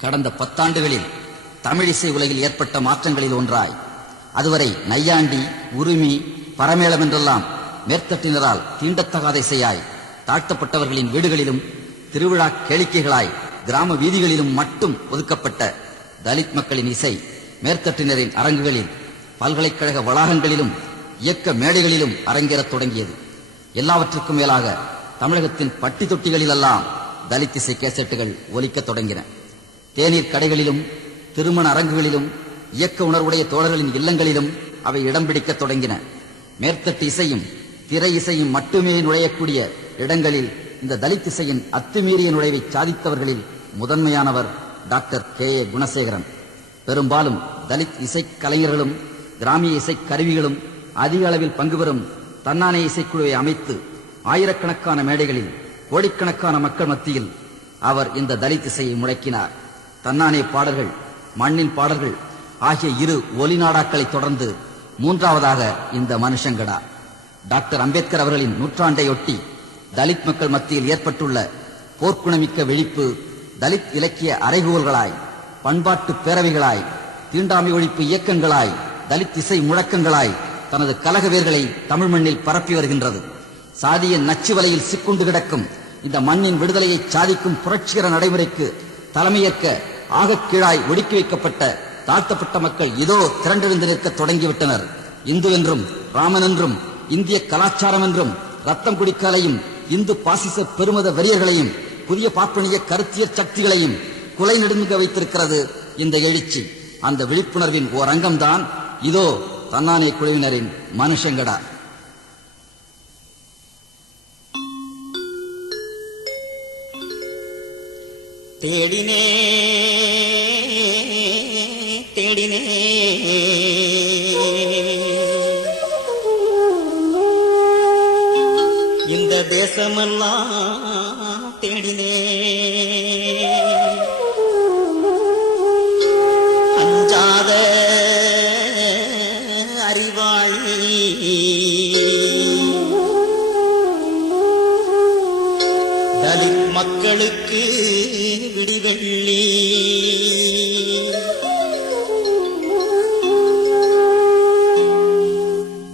கடந்த 10 ஆண்டுகளில் தமிழிசை உலகில் ஏற்பட்ட மாற்றங்களில் ஒன்றாய் அதுவரை நையாண்டி, உரிமை, பரமேளம் என்றெல்லாம் மேற்தட்டினரால் தீண்டத்தகாத இசையாய் தாழ்த்தப்பட்டவர்களின் வீடுகளிலும் திருவிழா கேளிக்கைகளாய் கிராம வீதிகளிலும் மட்டும் ஒதுக்கப்பட்ட தலித் மக்களின் இசை மேற்தட்டினரின் அரங்குகளில், பல்கலைக்கழக வளாகங்களிலும் இயக்க மேடைகளிலும் அரங்கேறத் தொடங்கியது. எல்லாவற்றுக்கும் மேலாக தமிழகத்தின் பட்டி தொட்டிகளிலெல்லாம் தலித் இசை கேசட்டுகள் ஒலிக்கத் தொடங்கின. தேநீர் கடைகளிலும் திருமண அரங்குகளிலும் இயக்க உணர்வுடைய தோழர்களின் இல்லங்களிலும் அவை இடம் பிடிக்கத் தொடங்கின. மேற்தட்டு இசையும் திரை இசையும் மட்டுமே நுழையக்கூடிய இடங்களில் இந்த தலித் இசையின் அத்துமீறிய நுழைவை சாதித்தவர்களில் முதன்மையானவர் டாக்டர் கே.ஏ. குணசேகரன். பெரும்பாலும் தலித் இசை கலைஞர்களும் கிராமிய இசை கருவிகளும் அதிக அளவில் பங்கு பெறும் தன்னானே இசைக்குழுவை அமைத்து ஆயிரக்கணக்கான மேடைகளில் கோடிக்கணக்கான மக்கள் மத்தியில் அவர் இந்த தலித் இசையை முழக்கினார். தன்னானே பாடல்கள், மண்ணின் பாடல்கள் ஆகிய இரு ஒலிநாடாக்களை தொடர்ந்து மூன்றாவதாக இந்த மனுஷங்கடா. டாக்டர் அம்பேத்கர் அவர்களின் நூற்றாண்டையொட்டி தலித் மக்கள் மத்தியில் ஏற்பட்டுள்ள போர்க்குணமிக்க விழிப்பு தலித் இலக்கிய அறைகூவல்களாய், பண்பாட்டு பேரவைகளாய், தீண்டாமை ஒழிப்பு இயக்கங்களாய், தலித் இசை முழக்கங்களாய் தனது கலக வேர்களை தமிழ் மண்ணில் பரப்பி வருகின்றது. சாதிய நச்சு வலையில் சிக்குண்டு கிடக்கும் இந்த மண்ணின் விடுதலையை சாதிக்கும் புரட்சிகர நடைமுறைக்கு தலைமையேற்க ஆகக் கீழாய் ஒடுக்கி வைக்கப்பட்ட தாழ்த்தப்பட்ட மக்கள் இதோ திரண்டெழுந்து நிற்க தொடங்கிவிட்டனர். இந்து என்றும் ராமன் என்றும் இந்திய கலாச்சாரம் என்றும் ரத்தம் குடிக்காலையும் இந்து பாசிச பெருமத வெறியர்களையும் புதிய பார்ப்பனிய கருத்தியற் சக்திகளையும் குலை நடுங்க வைத்திருக்கிறது இந்த எழுச்சி. அந்த விழிப்புணர்வின் ஓர் அங்கம்தான் இதோ தன்னானே குழுவினரின் மனுஷங்கடா. தேடினே தேடினே இந்த தேசமெல்லாம் தேடினே, அஞ்சாத அறிவாளி தலித் மக்களுக்கு விடிவெள்ளி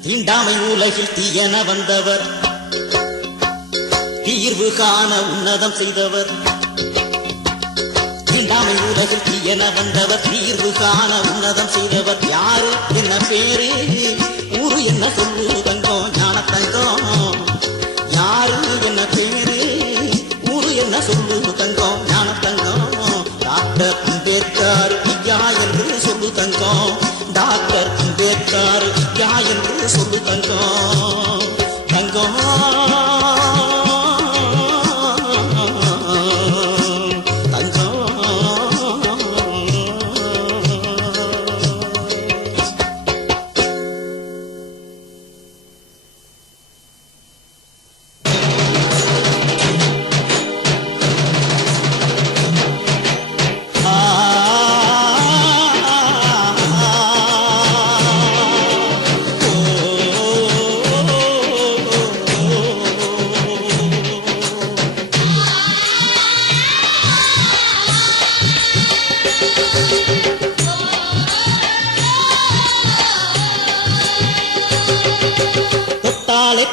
தீண்டாமை உலகில் தீயன வந்தவர், தீர்வு காண உன்னதம் செய்தவர். தீண்டாமை உலகில் தீயன வந்தவர், தீர்வு காண உன்னதம் செய்தவர். யாரு என்ன பேரு, ஊரு என்ன சொல்லு தங்கம், ஞான தங்கம். யாரு என்ன பேரு, ஊரு என்ன சொல்லு தங்கம், ஞான தங்கம். டாக்டர் அம்பேத்கர் ஐயா என்று சொல்லு தங்கம், டாக்டர் அம்பேத்கர் ஐயா என்று சொல்லு தங்கம். தங்கம்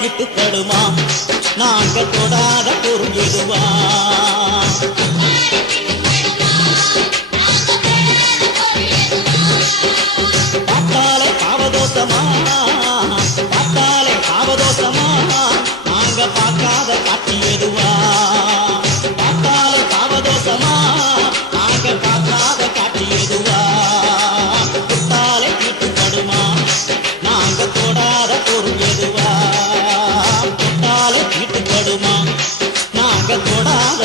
கிட்டுப்படுமா, நாங்கள் தொடாத பொருள் எதுவா? பார்த்தாலே பாவதோஷமா, பார்த்தாலே பாவதோஷமா, நாங்க பார்க்காத காட்சி எதுவா? பார்த்தாலே பாவதோஷமா, நாங்க பார்க்காத காட்சி எதுவா? தொட்டாலே கிட்டுப்படுமா, நாங்க தொடாத பொருள் எதுவா? நாங்க தொடாத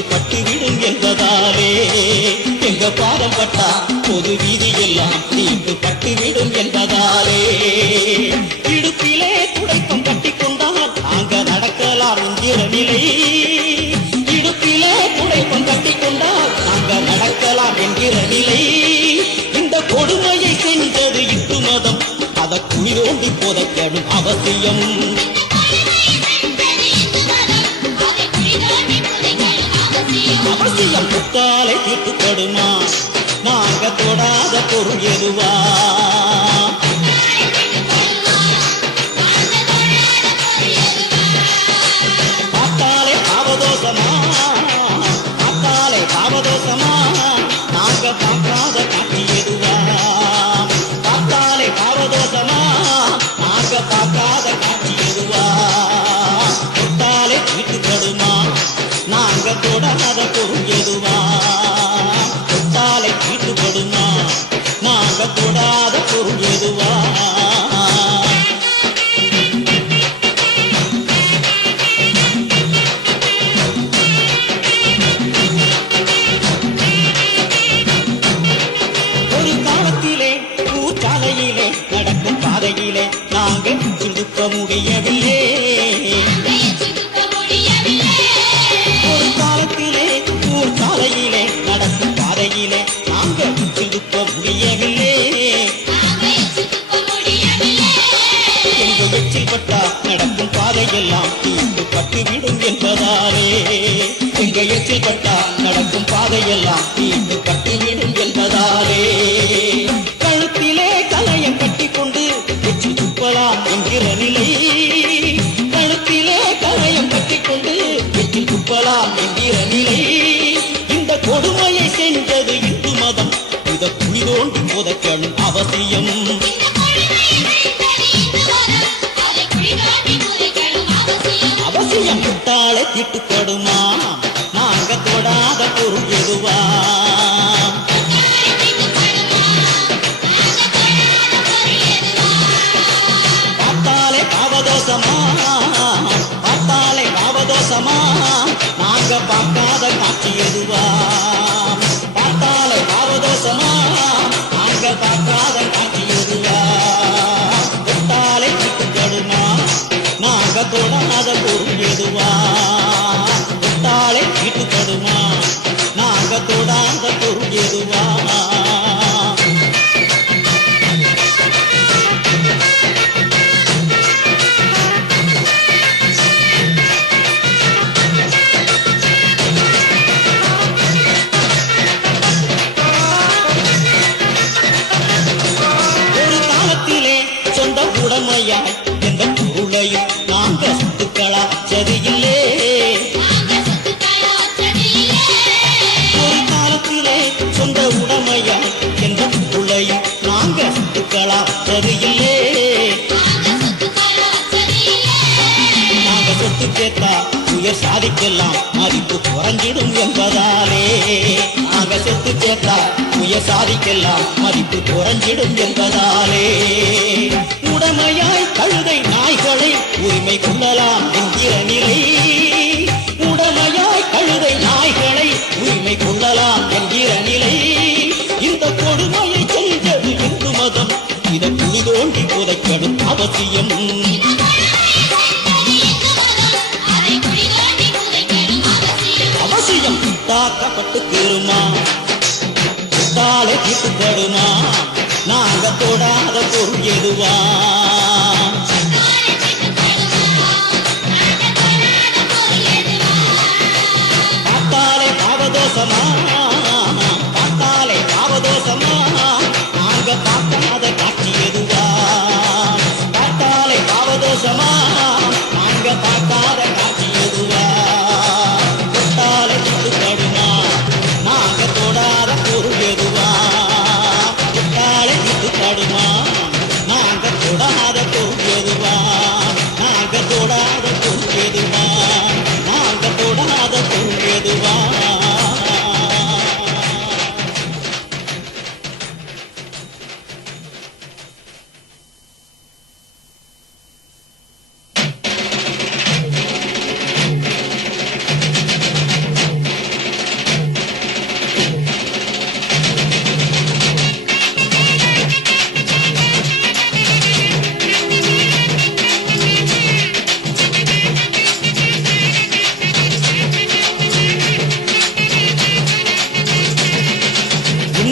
தீண்டு பட்டுவிடும் என்பதாலே எங்க பாதம் பட்டா பொது வீதி எல்லாம் தீண்டு பட்டுவிடும் என்பதாலே இடுப்பிலே துடைப்பம் கட்டி கொண்டால் நாங்க நடக்கலாம் என்கிற நிலை இடுப்பிலே துடைப்பம் கட்டி கொண்டால் நாங்க நடக்கலாம் என்கிற நிலை இந்த கொடுமையை செஞ்சது இந்து மதம் அதை குழி தோண்டி புதைக்கணும் அவசியம் அவசியம் முத்தாலை தீட்டுப்படுமா நாங்க தொடாத பொருள் எதுவா பார்த்தாலே பாவதோஷமா பார்த்தாலே பாவதோஷமா நாங்க பார்க்காத காட்சி எதுவா பார்த்தாலே பாவதோஷமா நாங்க பார்க்காத காட்சி எதுவா முத்தாலை தீட்டுப்படுமா நாங்க தொடாத பொருள் எதுவா தொட்டாலை தீட்டுப்படுமா நாங்க தொடாத பொருள் எதுவா ஒரு காலத்திலே ஊர்ச்சாலையிலே நடக்கும் பாதையிலே நாங்க சிந்திக்க முடியவில்லை ஒரு காலத்திலே ஊர் சாலையிலே நடக்கும் பாதையிலே நாங்க திருப்ப முடியவில்லை எங்க வெற்றில் பட்டா நடக்கும் பாதையெல்லாம் தீண்டு பட்டுவிடும் என்பதாலே எங்க எச்சில் பட்டா நடக்கும் பாதையெல்லாம் தீண்டு பட்டுவிடும் என்பதாலே கழுத்திலே கலையம் கட்டிக்கொண்டு வெற்றி துப்பலாம் என்கிற நிலை கழுத்திலே கலையம் கட்டிக்கொண்டு வெற்றி துப்பலாம் என்கிற நிலை இந்த கொடுமையை செஞ்சது இந்து மதம் இத குழி தோண்டி புதைக்கணும் அவசியம் அவசியம் முட்டாளை தீட்டுப்படுமா நாங்க தொடாத பொருள் எதுவா பார்த்தாலே பாவதோஷமா பார்த்தாலே பாவதோஷமா நாங்க பார்க்காத காட்சி எதுவா பார்த்தாலே பாவதோஷமா நாங்க பார்க்காத காட்சி எதுவா தொட்டாலே தீட்டுப்படுமா நாங்க தொடாத பொருள் எதுவா தொட்டாலே தீட்டுப்படுமா நாங்க தொடாத பொருள் எதுவா சொந்த உடமையாய் எந்த பொருளையும் நாங்க சொத்துக்களா சரியில்லே ஒரு காலத்திலே சொந்த உடமையாய் எந்த பொருளையும் நாங்க சொத்துக்களா சரியில்லே நாங்க சொத்து கேட்டா உயர் சாதிக்கெல்லாம் மதிப்பு குறைஞ்சிடும் என்பதாலே நாங்க சொத்து கேட்டா உயர் சாதிக்கெல்லாம் மதிப்பு குறைஞ்சிடும் என்பதாலே உடமையாய் கழுதை நாய்களை உரிமை கொள்ளலாம் என்கிற நிலை உடமையாய் கழுதை நாய்களை உரிமை கொள்ளலாம் என்கிற நிலை இந்த கொடுமையை செஞ்சது இந்து மதம் இதை குழி தோண்டி புதைக்கணும் அவசியம் அவசியம் தாக்கப்பட்டு தீருமா தாளை தீட்டுப்படுமா நாங்க தொடாத பொருள் எதுவா பார்த்தாலே பாவதோஷமா பார்த்தாலே பாவதோஷமா நாங்க பார்க்காத காட்சி எதுவா பார்த்தாலே பாவதோஷமா நாங்க பார்க்காத காட்சி எதுவா தொட்டாலே தீட்டுப்படுமா நாங்க தொடாத பொருள் எதுவா தொட்டாலே தீட்டுப்படுமா நாங்க தொடாத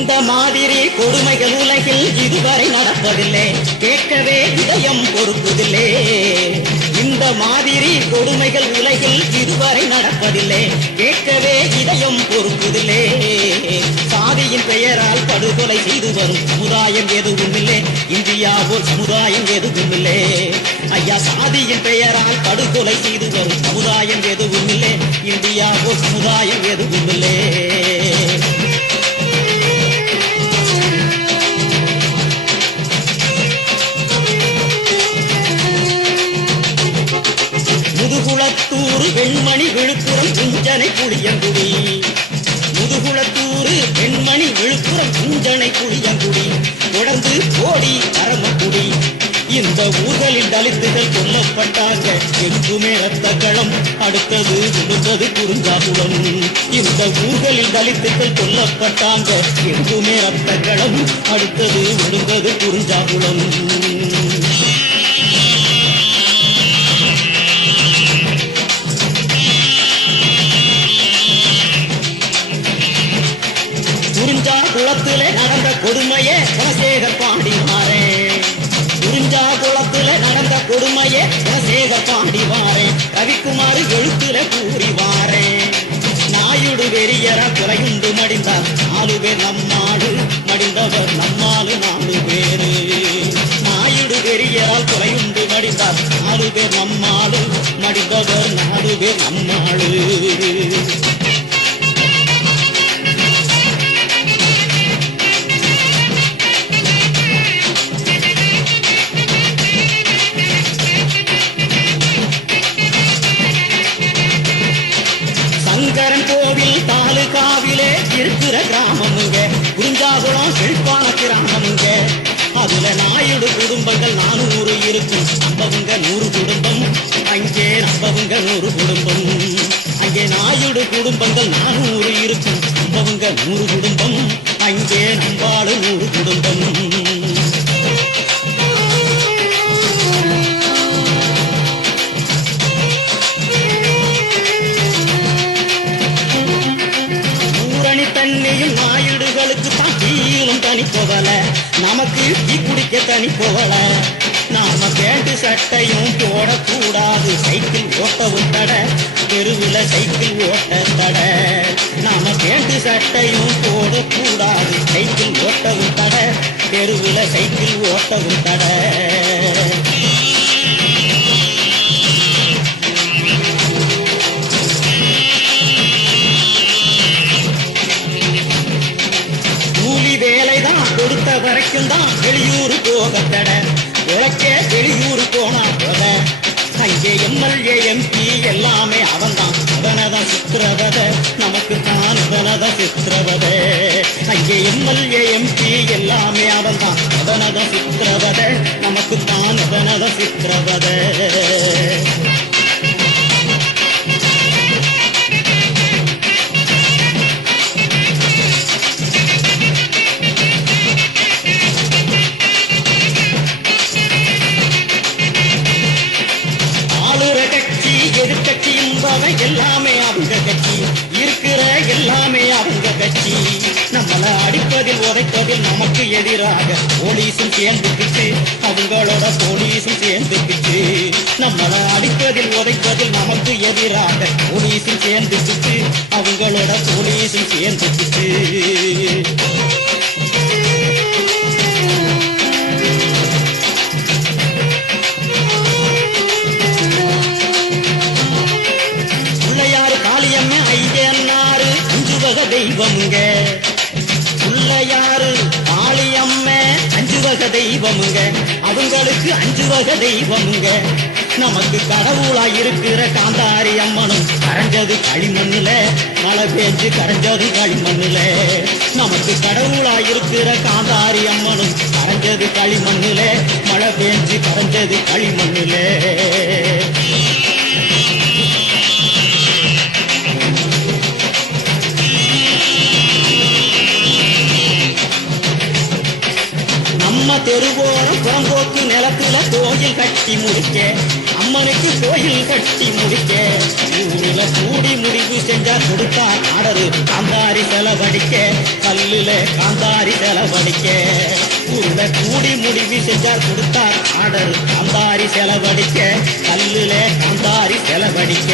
இந்த மாதிரி கொடுமைகள் உலகில் இதுவரை நடப்பதில்லை, கேட்கவே இதயம் பொறுப்பதில்லை. இந்த மாதிரி கொடுமைகள் உலகில் இதுவரை நடப்பதில்லை, கேட்கவே இதயம் பொறுப்பதில்லை. சாதியின் பெயரால் படுகொலை செய்து வரும் சமுதாயம் எதுவும் இல்லை, இந்தியாவோ சமுதாயம் எதுவும் இல்லை. ஐயா, சாதியின் பெயரால் படுகொலை செய்து வரும் சமுதாயம் எதுவும் இல்லை, இந்தியாவோ சமுதாயம் எதுவும் இல்லை. முதுகுளத்தூர் வெண்மணி விழுப்புரம் குஞ்சனை புளியங்குடி, முதுகுளத்தூர் வெண்மணி விழுப்புரம் குஞ்சனை புளியங்குடி, தொடர்ந்து கோடி பரமக்குடி. இந்த ஊர்களில் தலித்துகள் கொல்லப்பட்டாங்க, எங்குமே ரத்த களம், அடுத்தது விழுந்தது குறிஞ்சாகுளம். இந்த ஊர்களில் தலித்துகள் கொல்லப்பட்டாங்க, எங்குமே ரத்த களம், அடுத்தது விழுந்தது குறிஞ்சாகுளம். குறிஞ்சாகுளத்திலே நடந்த கொடுமையே குலசேகர் பாடிவாரே, குறிஞ்சாகுளத்திலே நடந்த கொடுமையே குலசேகர் பாடிவாரே, ரவிக்குமார் எழுத்துல கூறிவாரே. நாயுடு வெறியரா குறையுண்டு மடிந்தார் 4 பேர் நம்மாடு, மடிந்தவர் நம்மாலு 4 பேரு. நாயுடு வெறியரால் குறையுண்டு மடிந்தார் 4 பேர் நம்மாடு, மடிந்தவர் 4 பேர் நம்மாடு. சங்கரன் கோவில் தாலுகாவிலே இருக்கிற கிராமமுங்க, குறிஞ்சாகுளம் செழிப்பான கிராமமுங்க. அதுல நாயுடு குடும்பங்கள் 400 இருக்கும், நம்பவுங்க 100 குடும்பம், அங்கே நம்பவுங்க 100 குடும்பம். அங்கே நாயுடு குடும்பங்கள் 400 இருக்கும், நம்பவுங்க 100 குடும்பம், அங்கே நம்பாடு 100 குடும்பம். தண்ணியும் நாயுடுகளுக்கு தான் தீரும் தனி போகல, நமக்கு டீ குடிக்க தனி போகல. நாம பேண்ட் சட்டையும் போடக்கூடாது, சைக்கிள் ஓட்டவும் தடை, தெருவில் சைக்கிள் ஓட்ட தடை. நாம பேண்ட் சட்டையும் போடக்கூடாது, சைக்கிள் ஓட்டவும் தடை, தெருவில் சைக்கிள் ஓட்டவும் தடை. வேலைதான் கொடுத்த வரைக்கும் தான் வெளியூர் போக தடை, உழைக்க வெளியூர் போனா போத. அங்கே எம்எல்ஏ எம்பி எல்லாமே அவன்தான், அதனதான் சித்திரவதை, நமக்கு தான் அதனதான் சித்திரவதை. அங்கே எம்எல்ஏ எம்பி எல்லாமே அவன்தான், அதனதான் சித்திரவதை, நமக்கு தான் அதனதான் சித்திரவதை. எதிர்கட்சி என்பவை எல்லாமே அவங்க கட்சி, இருக்கிற எல்லாமே அவங்க கட்சி. நம்மளை அடிப்பதில் உதைப்பதில் நமக்கு எதிராக போலீஸும் சேர்ந்துக்கிச்சு, அவங்களோட போலீஸும் சேர்ந்துக்கிச்சு. நம்மளை அடிப்பதில் உதைப்பதில் நமக்கு எதிராக போலீஸும் சேர்ந்துக்கிச்சு, அவங்களோட போலீஸும் சேர்ந்துக்கிச்சு. தெய்வமுங்க பிள்ளையாரு காளியம்மை 5 வகை தெய்வமுங்க, அவங்களுக்கு 5 வகை தெய்வமுங்க. நமக்கு கடவுளா இருக்கிற காந்தாரி அம்மனும் கரைஞ்சது களிமண்ணுல, மழை பெஞ்சு கரைஞ்சது களிமண்ணுல. நமக்கு கடவுளா இருக்கிற காந்தாரி அம்மனும் கரைஞ்சது களிமண்ணுல, மழை பெஞ்சு கரைஞ்சது களிமண்ணுல. தெருவோரம் புறம்போக்கு நிலத்துல கோயில் கட்டி முடிக்க அம்மனுக்கு கோயில் கட்டி முடிக்க ஊரில கூடி முடிவு செஞ்சா கொடுத்தார் ஆடரு காந்தாரி செலவடிக்க கல்லுல காந்தாரி செலவடிக்க ஊரில கூடி முடிவு செஞ்சார் கொடுத்தார் ஆடரு காந்தாரி செலவடிக்க கல்லுல காந்தாரி செலவடிக்க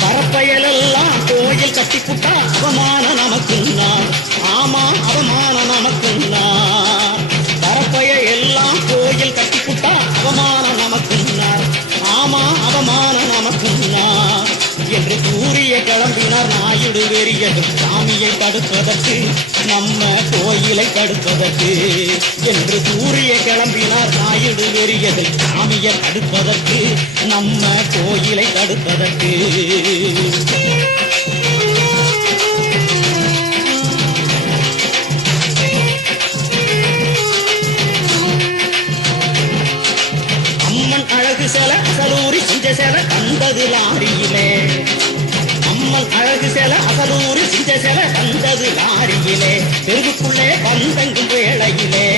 பரப்பையெல்லாம் கோயில் கட்டி புட்டா அவமானம் நமக்குன்னா ஆமா அவமானம் நமக்குன்னா பரப்பைய எல்லாம் கோயில் கட்டி புட்டா அவமானம் நமக்குன்னா ஆமா அவமானம் நமக்குன்னா என்று கூறிய கிளம்பினார் நாயுடு வெறியதும் சாமியை தடுப்பதற்கு நம்ம கோயிலை தடுப்பதற்கு என்று கூறிய கிளம்பினார் நாயுடு வெறியதில் சாமியை தடுப்பதற்கு நம்ம கோயிலை தடுப்பதற்கு அம்மன் அழகு செல அசலூரி செஞ்ச செல கண்டது லாரியிலே அம்மன் அழகு செல அசலூரி செஞ்ச செல கண்டது லாரியிலே தெருவுக்குள்ளே வந்தங்கும் வேளையிலே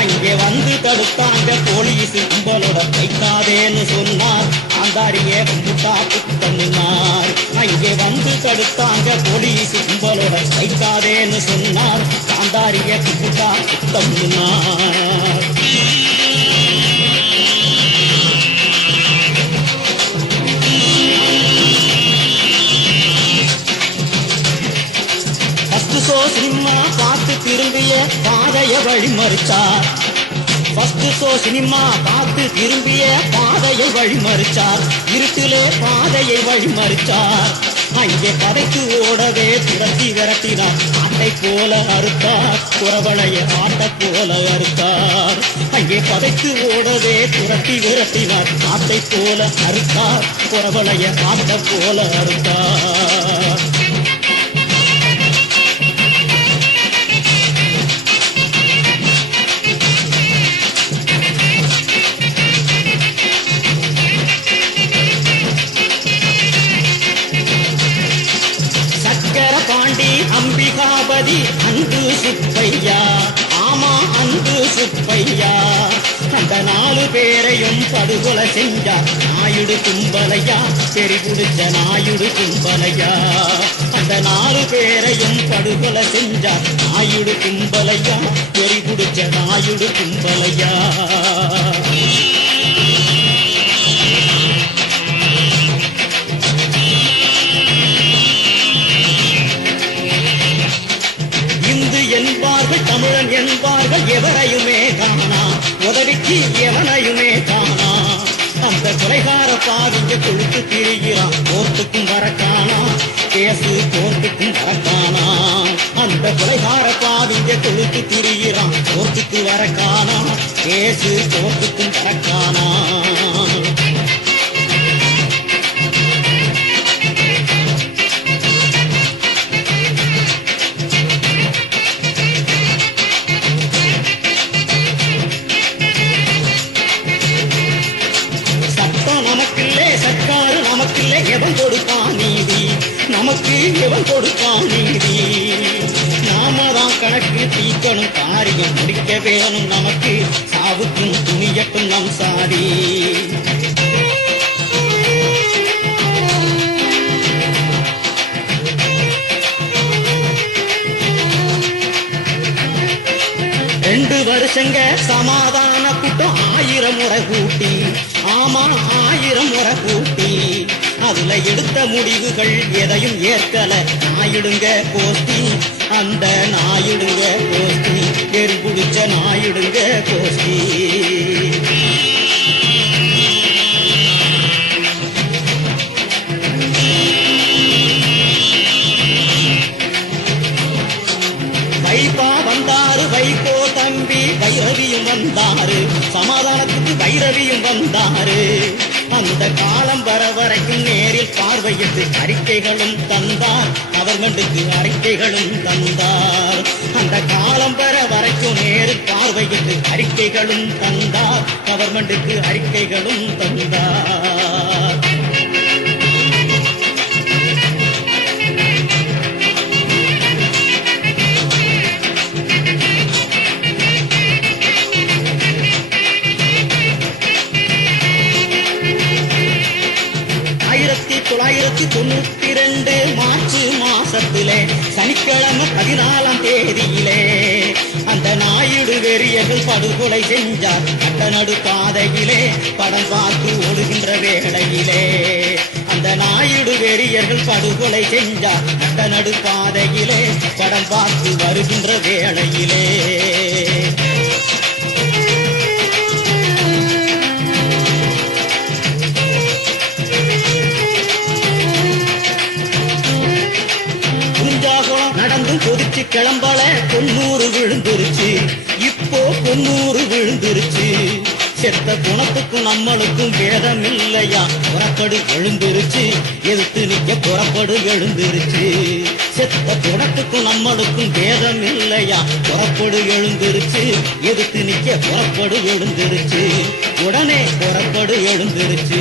அங்கே வந்து தடுத்தாங்க போலீஸ் கும்பலோட வைக்காதேன்னு சொன்னார் காந்தாரியே கும்பிட்டா குத்தம்னார் அங்கே வந்து தடுத்தாங்க போலீஸ் கும்பலோட வைக்காதேன்னு சொன்னார் காந்தாரியே கும்பிட்டா குத்தம்னார் சினிமா பார்த்து திரும்பிய பாதைய வழிமறிச்சார் ஃபர்ஸ்ட் ஷோ சினிமா பார்த்து திரும்பிய பாதையை வழிமறிச்சார் இருட்டிலே பாதையை வழிமறிச்சார் அங்கே கதைக்கு ஓடவே துரத்தி விரட்டினார் ஆட்டை போல அறுத்தார் குறவளைய ஆட்ட போல அறுத்தார் அங்கே கதைக்கு ஓடவே துரத்தி விரட்டினார் ஆட்டை போல அறுத்தார் குறவளைய ஆட்ட போல அறுத்தார் பாண்டி அம்பிகாபதி அன்பு சுப்பையா ஆமா அன்பு சுப்பையா அந்த 4 பேரையும் படுகொலை செஞ்சா நாயுடு கும்பலையா பெரி குடிச்ச நாயுடு கும்பலையா அந்த 4 பேரையும் படுகொலை செஞ்சா நாயுடு கும்பலையா பெரி குடிச்ச நாயுடு கும்பலையா என்பார்கள் தமிழன் என்பார்கள் எவரையுமே காணா உதவிக்கு எவனையுமே காணா அந்த கொலைகார பாவிங்க கொழுத்து திரிகிறான் கோர்ட்டுக்கும் வரக்கானா கேசு கோர்ட்டுக்கும் வரக்கானா அந்த கொலைகார பாவிங்க கொழுத்து திரிகிறான் கோர்ட்டுக்கு வரக்கானா கேசு கோர்ட்டுக்கும் வரக்கானா எவன் கொடுப்பான் நீதி நமக்கு எவன் கொடுப்பான் நீதி நாம தான் கணக்கு தீக்கணும் காரியம் முடிக்க வேணும் நமக்கு சாவுக்கும் துணியட்டும் நம் சாதி ரெண்டு வருஷங்க சமாதான கூட்டம் 1000 முறை கூட்டி ஆமா 1000 முறை கூட்டி அதுல எடுத்த முடிவுகள் எதையும் ஏற்கல நாயுடுங்க கோஷ்டி அந்த நாயுடுங்க கோஷ்டி பெரு குடிச்ச நாயுடுங்க கோஷ்டி வைப்பா வந்தாரு வைகோ தம்பி வைரவியும் வந்தாரு சமாதானத்துக்கு வைரவியும் வந்தாரு அந்த காலம் வர வரைக்கும் நேரில் பார்வையிட்டு அறிக்கைகளும் தந்தார் கவர்மெண்ட்டுக்கு அறிக்கைகளும் தந்தார் அந்த அந்த காலம் பெற வரைக்கும் நேரு பார்வையிட்டு அறிக்கைகளும் தந்தார், கவர்மெண்ட்டுக்கு அறிக்கைகளும் தந்தார். மார்ச் மாசத்திலே சனிக்கிழமை 14ஆம் தேதியிலே அந்த நாயுடு வெறியர்கள் படுகொலை செஞ்சார். கட்டநடு பாதையிலே படம் பார்த்து ஓடுகின்ற வேளையிலே அந்த நாயுடு வெறியர்கள் படுகொலை செஞ்சார். கட்டநடு பாதையிலே படம் பார்த்து வருகின்ற வேளையிலே நடந்து கொதிச்சு கிளம்பல 90 விழுந்துருச்சு, இப்போ 90 விழுந்துருச்சு. செத்த குணத்துக்கும் நம்மளுக்கும் வேதம் இல்லையா, புறப்படு எழுந்துருச்சு, எதிர்த்து நிக்க புறப்படு எழுந்துருச்சு. செத்த குணத்துக்கும் நம்மளுக்கும் வேதம் இல்லையா, புறப்படு எழுந்துருச்சு, எதிர்த்து நிக்க புறப்படு எழுந்துருச்சு, உடனே புறப்படு எழுந்துருச்சு.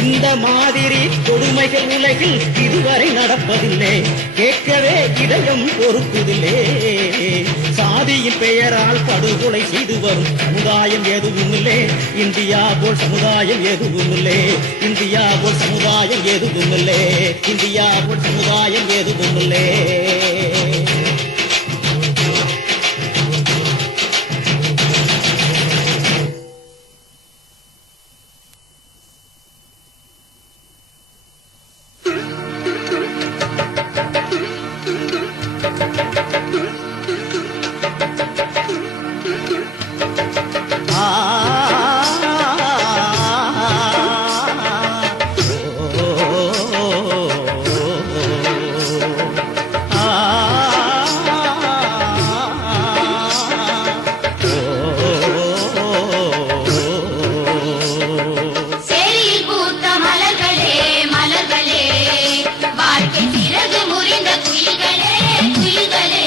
இந்த மாதிரி கொடுமைகள் உலகில் இதுவரை நடப்பதில்லை, கேட்கவே இதயம் பொறுப்பதில்லை. சாதியின் பெயரால் படுகொலை செய்து வரும் சமுதாயம் எதுவும் இல்லை, இந்தியா போல் சமுதாயம் எதுவும் இல்லை, இந்தியா போல் சமுதாயம் எதுவும் இல்லை, இந்தியா போல் சமுதாயம் எதுவும் இல்லை. வாழ்க்கை சிறகு முறிந்த குயில்களே குயில்களே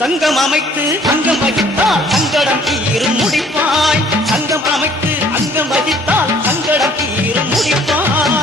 சங்கம் அமைத்து அங்கம் வகித்தால் சங்கடம் தீரும் முடிப்பாய். சங்கம் அமைத்து அங்கம் வகித்தால் சங்கடம் தீரும் முடிப்பாய்.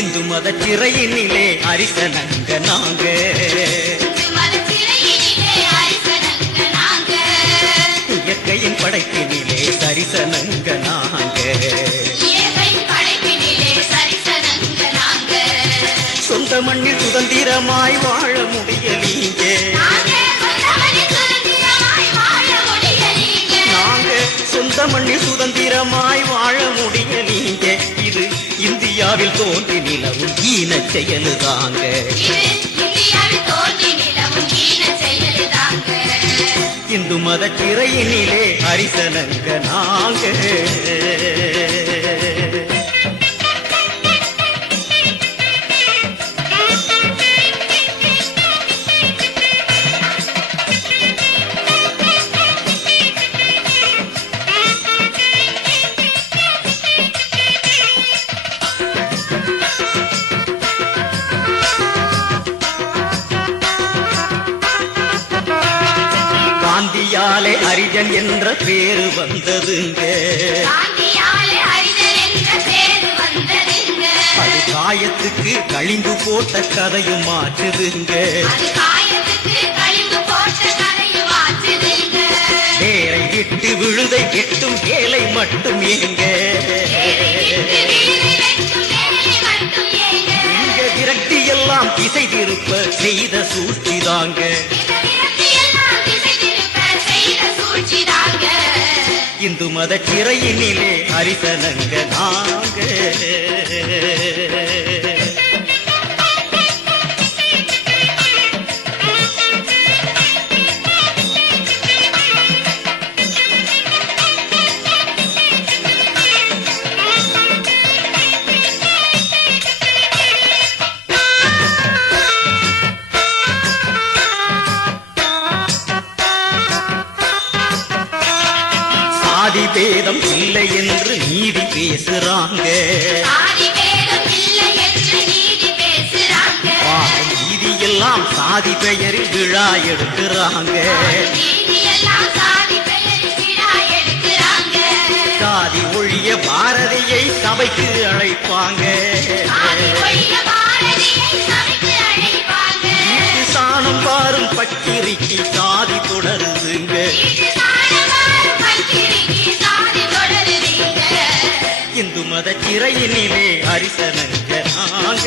இந்து மத சிறையினிலே அரிசனங்க நாங்க, இயற்கையின் படைப்பினிலே சரிசனங்க நாங்க, சொந்த மண்ணில் சுதந்திரமாய் வாழ முடியலீங்க. நாங்க சொந்த மண்ணில் சுதந்திரமாய் வாழ முடியலீங்க. இது இந்தியாவில் தோன்றி நிலவும் ஈன செயலுதாங்க. இந்து மத சிறையினிலே அரிசனங்க நாங்க. காந்தியாலே ஹரிஜன் என்ற பேரு வந்ததுங்க. அது காயத்துக்கு களிம்பு போட்ட கதையும் மாற்றுதுங்க. வேரை விட்டு விழுதை எட்டும் வேலை மட்டும் ஏங்க. இங்க விரக்தி எல்லாம் திசை திருப்ப செய்த சூழ்ச்சிதாங்க. இந்து மத சிறையினிலே அரிசனங்க நாங்க. சாதி பேதம் இல்லை என்று நீதி பேசுறாங்க. நீதி எல்லாம் சாதி பெயரில் விழா எடுக்கிறாங்க. சாதி ஒழிய பாரதியை சபைக்கு அழைப்பாங்க. வீட்டு சாணம் பாரும் பத்திரிக்கை சாதி தொடருதுங்க. இந்து மத சிறையினிலே அரிசனங்க நாங்க.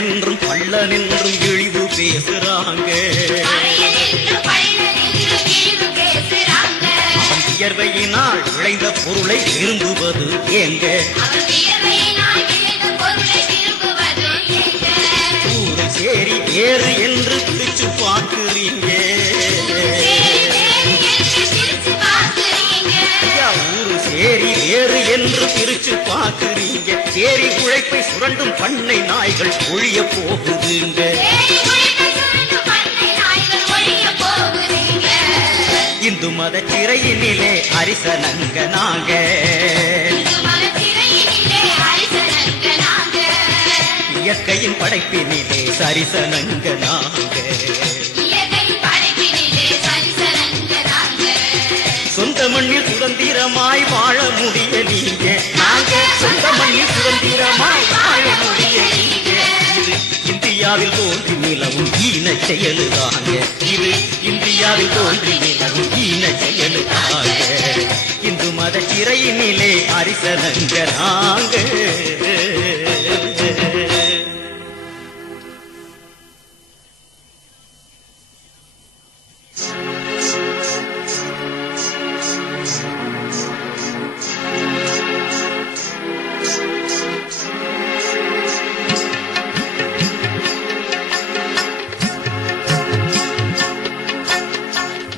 என்றும் பள்ளன் என்றும் இழிவு பேசுறாங்க. அவன் வியர்வையினால் விளைந்த பொருளை விரும்புவது ஏங்க. ஊரு சேரி வேறு என்று பிடிச்சு பார்க்கிறீங்க. ஊரு சேரி வேறு என்று பிரிச்சு பார்க்கிறீங்க. சேரி உழைப்பை சுரண்டும் பண்ணை நாய்கள் ஒழிய போகுதுங்க. இந்து மத சிறையினிலே அரிசனங்க நாங்க. இயற்கையின் படைப்பினிலே சரிசனங்க நாங்க சொந்த மண்ணில் சுதந்திரமாய் வாழ முடிய நீங்க நாங்க சொந்த மண்ணில் சுதந்திரமாய் வாழ முடிய நீங்க இது இந்தியாவில் தோன்றி நிலவும் ஈன செயலுதாங்க இது இந்தியாவில் தோன்றி நிலவும் ஈன செயலுதாங்க இந்து மத சிறையினிலே அரிசனங்க நாங்க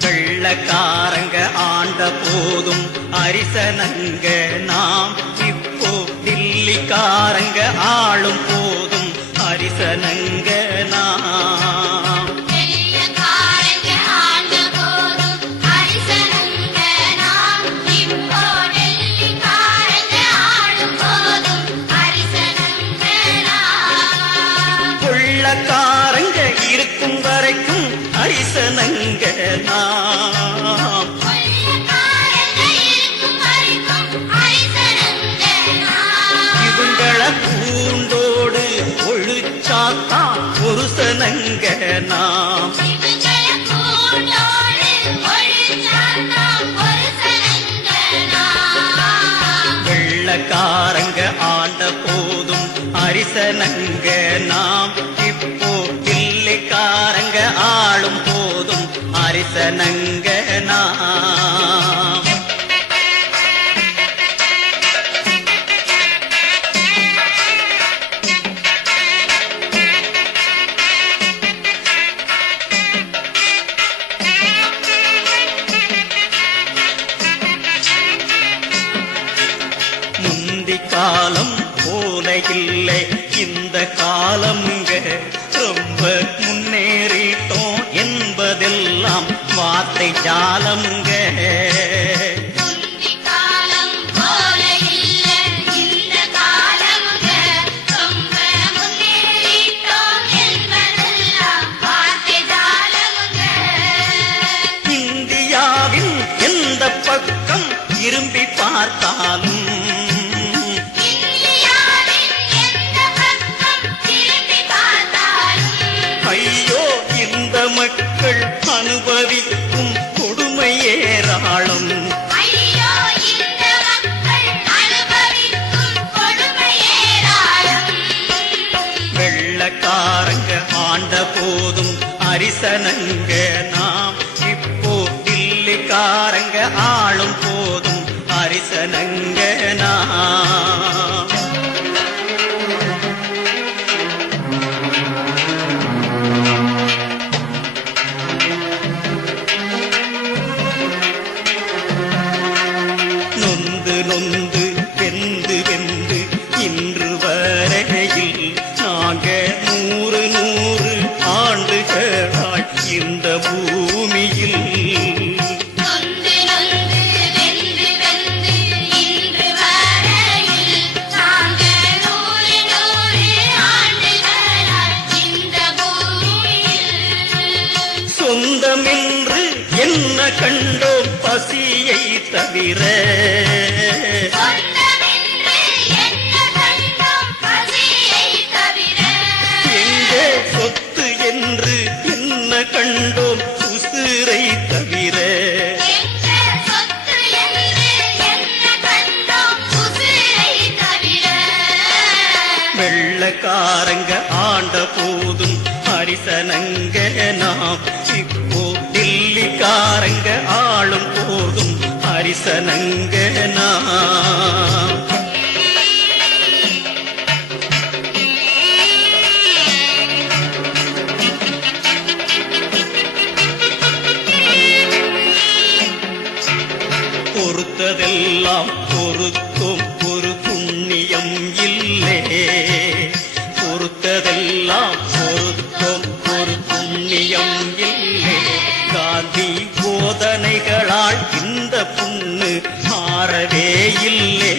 வெள்ளக்காரங்க ஆண்ட போதும் அரிசனங்க நாம் இப்போ தில்லிக்காரங்க ஆளும் போதும் அரிசனங்க நாம் கொள்ளக்காரங்க இருக்கும் வரைக்கும் அரிசனங்க நாம் இவங்கள பூண்டோடு ஒழிச்சாத்தா புருஷனங்க நாம் வெள்ளக்காரங்க ஆண்ட போதும் அரிசனங்க நாம் இப்போ தில்லிக்காரங்க ஆளும் போதும் அரிசனங்க நாம் முந்தி காலம் போல இல்லை இந்த காலம்ங்க ரொம்ப முன்னேறிட்டோம் என்பதெல்லாம் வார்த்தை ஜாலம்ங்க இந்தியாவின் எந்த பக்கம் திரும்பி பார்த்தாலும் ஐயோ இந்த மக்கள் அனுபவிக்கும் கொடுமை ஏராளம் வெள்ளக்காரங்க ஆண்ட போதும் அரிசனங்க நாம் இப்போ தில்லிக்காரங்க ஆளும் போதும் அரிசனங்க நாம் நொந்து நொந்து வெந்து வெந்து இன்று வரையில் நாங்க 100 ஆண்டுகளாய் இந்த பூமியில் சொந்தமென்று என்ன கண்டோம் பசியை தவிர எங்கே சொத்து என்று என்ன கண்டோம் உசிரை தவிர வெள்ளக்காரங்க ஆண்ட போதும் அரிசனங்க நாம் இப்போ தில்லிக்காரங்க ஆளும் போதும் அரிசனங்க நாம் பொறுத்ததெல்லாம் பொறுத்தும் ஒரு புண்ணியம் இல்லை பொறுத்ததெல்லாம் பொறுத்தும் ஒரு புண்ணியம் இல்லை காந்தி போதனைகளால் இந்த புண்ணு மாறவே இல்லை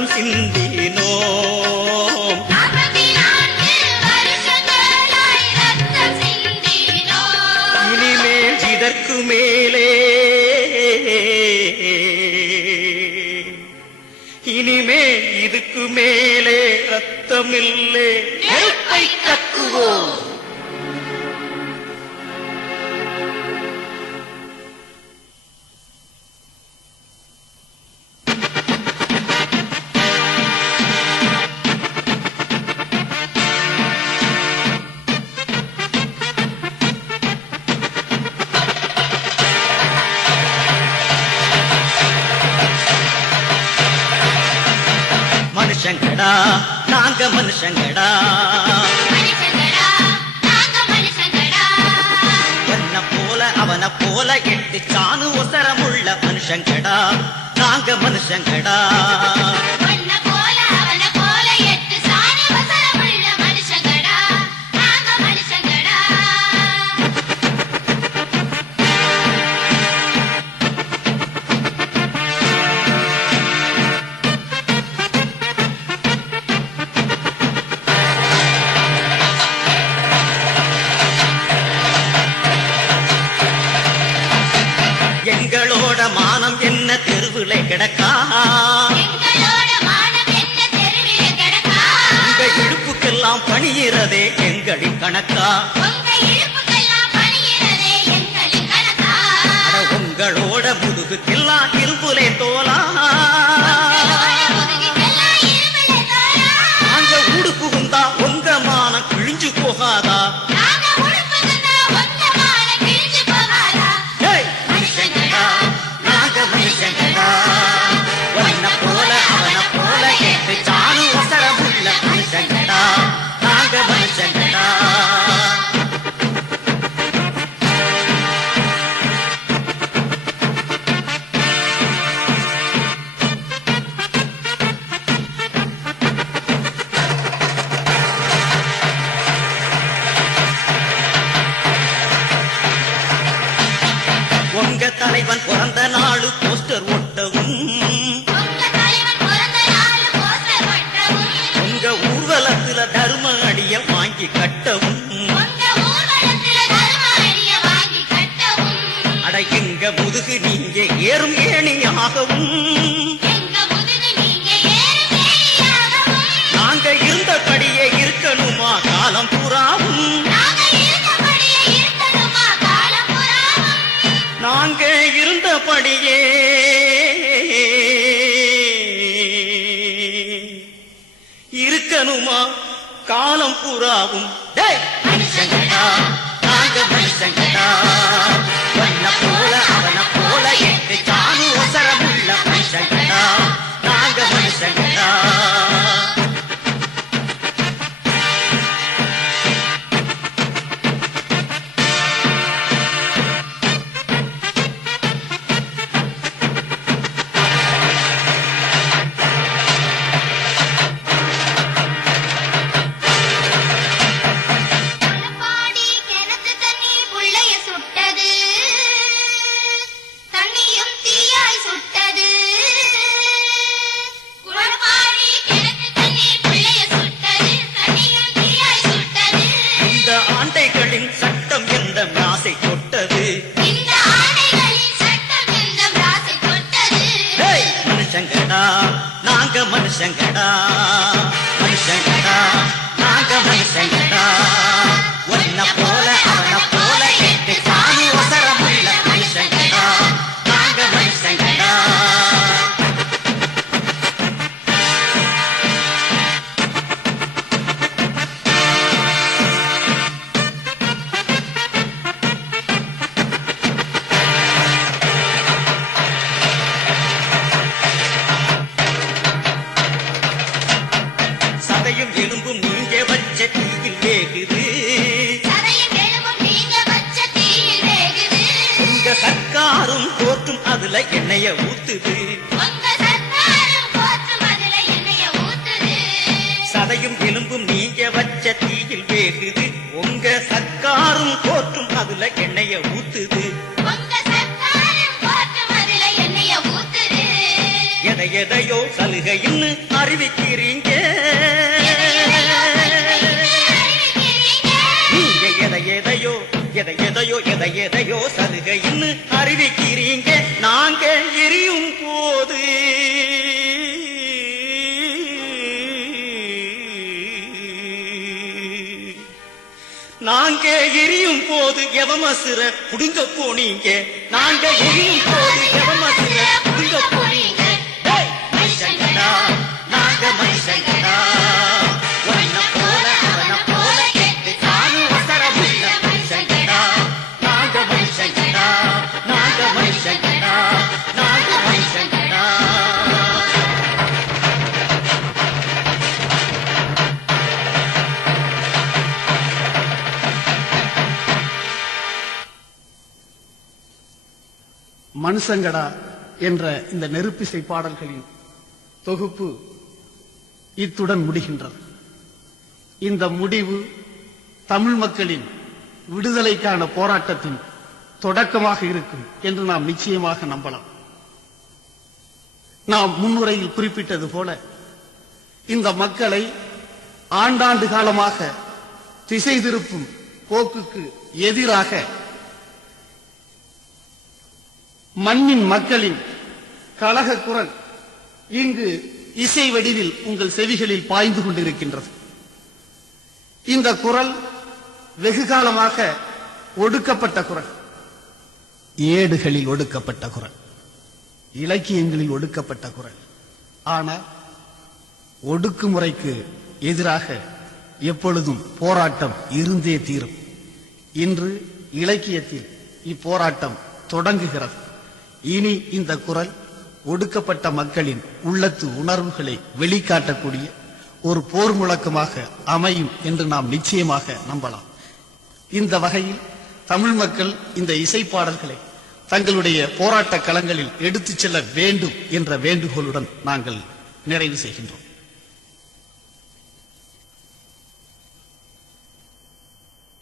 ரத்தம் சிந்தினோம். 44 வருஷங்களாய் ரத்தம் சிந்தினோம். இனிமேல் இதற்கு மேலே இனிமேல் இதுக்கு மேலே ரத்தமில்லே நெருப்பை கக்குவோம். மனுஷங்கடா நாங்க மனுஷங்கடா, மனுஷங்கடா நாங்க மனுஷங்கடா. என்ன போல அவன போல 8 சாணு ஒசரமுள்ள மனுஷங்கடா நாங்க மனுஷங்கடா. உன்னை போல அவனை போல 8 சாணி வசரமுள்ள மனுஷங்கடா நாங்க மனுஷங்கடா. எங்களோட மானம் என்ன தெருவிலே கிடக்கா, எங்களோட மானம் என்ன தெருவிலே கிடக்கா. உங்க இடுப்புக்கெல்லாம் பணியிறதே எங்களின் கணக்கா. உங்க இடுப்புக்கெல்லாம் பணியிறதே எங்களின் கணக்கா. அட உங்களோட முதுகுக்கெல்லாம் இரும்புலே தோலா, உங்களோட முதுகுக்கெல்லாம் இரும்புலே தோலா. அங்க உடுப்பு உண்டா உங்க மானம் கிழிஞ்சு போகாதா. நாங்க உடுப்புக்குன்னா உங்க மானம் கிழிஞ்சு போகாதா. ஏய், மனுஷங்கடா நாங்க மனுஷங்கடா, உன்ன போல அவன போல 8 சாணு ஒசரமுள்ள மனுஷங்கடா நாங்க மனுஷங்கடா. உங்க தலைவன் பிறந்த நாளு போஸ்டர் ஒட்டவும், உங்க தலைவன் பிறந்த நாள் போஸ்டர் ஒட்டவும். உங்க ஊர்வலத்துல தர்ம அடிய வாங்கி கட்டவும், உங்க ஊர்வலத்துல தர்ம அடிய வாங்கி கட்டவும். அட எங்க முதுகு நீங்க ஏறும் ஏணியாகவும், எங்க முதுகு நீங்க ஏறும் ஏணியாகவும். நாங்க இருந்தபடியே இருக்கணுமா காலம் பூராவும். நாங்க இருந்தபடியே இருக்கணுமா காலம் புறாவும். நாங்க இருந்தபடியே இருக்கணுமா காலம் பூராவும். டேய், மனுஷங்கடா நாங்க மனுஷங்கடா, உன்ன போல அவன போல 8 சாணு ஒசரமுள்ள மனுஷங்கடா நாங்க மனுஷங்கடா. முளைப்பாடி கிணத்து தண்ணி புள்ளைய சுட்டது. தண்ணியும் தீயாய் சுட்டது. முளைப்பாடி கிணத்து தண்ணி புள்ளைய சுட்டது. தண்ணியும் தீயாய் சுட்டது. இந்த ஆண்டைகளின் சட்டம் எந்த ஆசை கொட்டது. இந்த ஆணைகளின் சட்டம் இந்த ராசை தொட்டது. டேய், மனுஷங்கடா நாங்க மனுஷங்கடா, மனுஷங்கடா நாங்க மனுஷங்கடா, உன்ன போல அவன போல 8 சாணு ஒசரமுள்ள மனுஷங்கடா நாங்க மனுஷங்கடா. சதையும் எலும்பும் நீங்க வச்ச தீயில் வேகுது, சதையும் எலும்பும் நீங்க வச்ச தீயில் வேகுது. உங்க சர்க்காரும் கோர்ட்டும் அதுல எண்ணெய ஊத்துது. உங்க சர்க்காரும் கோர்ட்டும் அதுல எண்ணெய ஊத்துது. சதையும் எலும்பும் நீங்க வச்ச தீயில் வேகுது, உங்க சர்க்காரும் கோர்ட்டும் அதுல எண்ணெய ஊத்துது. உங்க சர்க்காரும் கோர்ட்டும் அதுல எண்ணெய ஊத்துது. எதையோ சலுகைன்னு அறிவிக்கிறீங்க. நீங்க எதையோ சலுகைன்னு அறிவிக்கிறீங்க. நாங்க எரியும் போது எவமசுர புடுங்க போனீங்க. நாங்க எரியும் போது எவமசுர புடுங்க போனீங்க. மனுஷங்கடா நாங்க மனுஷங்கடா, ஒன்ன போல அவன போல கேட்டு தானும் அவசரமுள்ள மனுஷங்கடா. நாங்க மனுஷங்கடா, நாங்க மனுஷங்கடா, நாங்க மனுஷங்கடா. மனுஷங்கடா என்ற இந்த நெருப்பிசை பாடல்களின் தொகுப்பு இத்துடன் முடிகின்றது. இந்த முடிவு தமிழ் மக்களின் விடுதலைக்கான போராட்டத்தின் தொடக்கமாக இருக்கும் என்று நாம் நிச்சயமாக நம்பலாம். நாம் முன்னுரையில் குறிப்பிட்டது போல இந்த மக்களை ஆண்டாண்டு காலமாக திசை திருப்பும் போக்குக்கு எதிராக மண்ணின் மக்களின் கலக குரல் இங்கு இசை வடிவில் உங்கள் செவிகளில் பாய்ந்து கொண்டிருக்கின்றது. இந்த குரல் வெகு காலமாக ஒடுக்கப்பட்ட குரல், ஏடுகளில் ஒடுக்கப்பட்ட குரல், இலக்கியங்களில் ஒடுக்கப்பட்ட குரல். ஆனால் ஒடுக்குமுறைக்கு எதிராக எப்பொழுதும் போராட்டம் இருந்தே தீரும். இன்று இலக்கியத்தில் இப்போராட்டம் தொடங்குகிறது. இனி இந்த குரல் ஒடுக்கப்பட்ட மக்களின் உள்ளத்து உணர்வுகளை வெளிக்காட்டக்கூடிய ஒரு போர் முழக்கமாக அமையும் என்று நாம் நிச்சயமாக நம்பலாம். இந்த வகையில் தமிழ் மக்கள் இந்த இசைப்பாடல்களை தங்களுடைய போராட்ட களங்களில் எடுத்துச் செல்ல வேண்டும் என்ற வேண்டுகோளுடன் நாங்கள் நிறைவு செய்கின்றோம்.